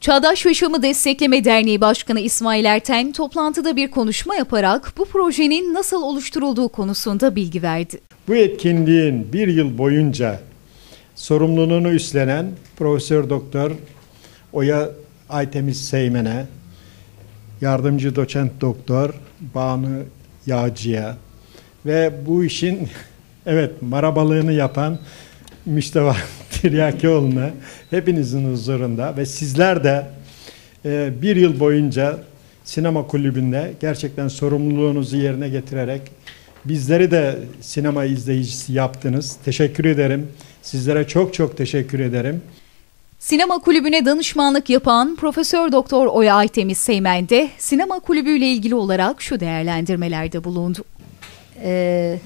Çağdaş Yaşamı Destekleme Derneği Başkanı İsmail Erten toplantıda bir konuşma yaparak bu projenin nasıl oluşturulduğu konusunda bilgi verdi. Bu etkinliğin bir yıl boyunca sorumluluğunu üstlenen Profesör Doktor Oya Aytemiz Seymen'e, yardımcı doçent doktor Banu Yağcı'ya ve bu işin evet marabalığını yapan Müşteva Tiryakioğlu'na hepinizin huzurunda ve sizler de e, bir yıl boyunca sinema kulübünde gerçekten sorumluluğunuzu yerine getirerek bizleri de sinema izleyicisi yaptınız. Teşekkür ederim. Sizlere çok çok teşekkür ederim. Sinema kulübüne danışmanlık yapan Profesör Doktor Oya Aytemiz Seymen de sinema kulübüyle ilgili olarak şu değerlendirmelerde bulundu. Ee,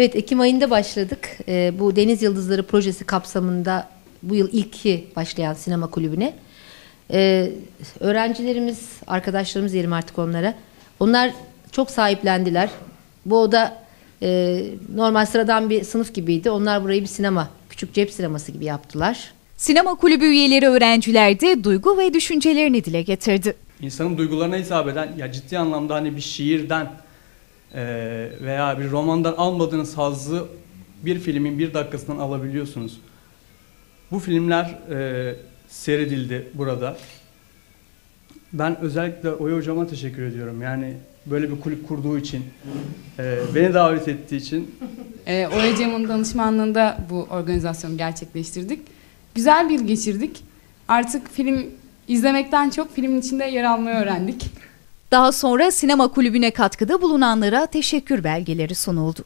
evet Ekim ayında başladık. Ee, bu Deniz Yıldızları projesi kapsamında bu yıl ilki başlayan sinema kulübüne. Ee, öğrencilerimiz, arkadaşlarımız diyelim artık onlara. Onlar çok sahiplendiler. Bu oda e, normal sıradan bir sınıf gibiydi. Onlar burayı bir sinema, küçük cep sineması gibi yaptılar. Sinema kulübü üyeleri öğrenciler de duygu ve düşüncelerini dile getirdi. insanın duygularına hitap eden ya ciddi anlamda hani bir şiirden e, veya bir romandan almadığınız hazzı bir filmin bir dakikasından alabiliyorsunuz. Bu filmler e, seyredildi burada. Ben özellikle Oya hocama teşekkür ediyorum. Yani böyle bir kulüp kurduğu için, e, beni davet ettiği için E, Oyacam'ın danışmanlığında bu organizasyonu gerçekleştirdik. Güzel bir geçirdik. Artık film izlemekten çok filmin içinde yer almayı öğrendik. Daha sonra sinema kulübüne katkıda bulunanlara teşekkür belgeleri sunuldu.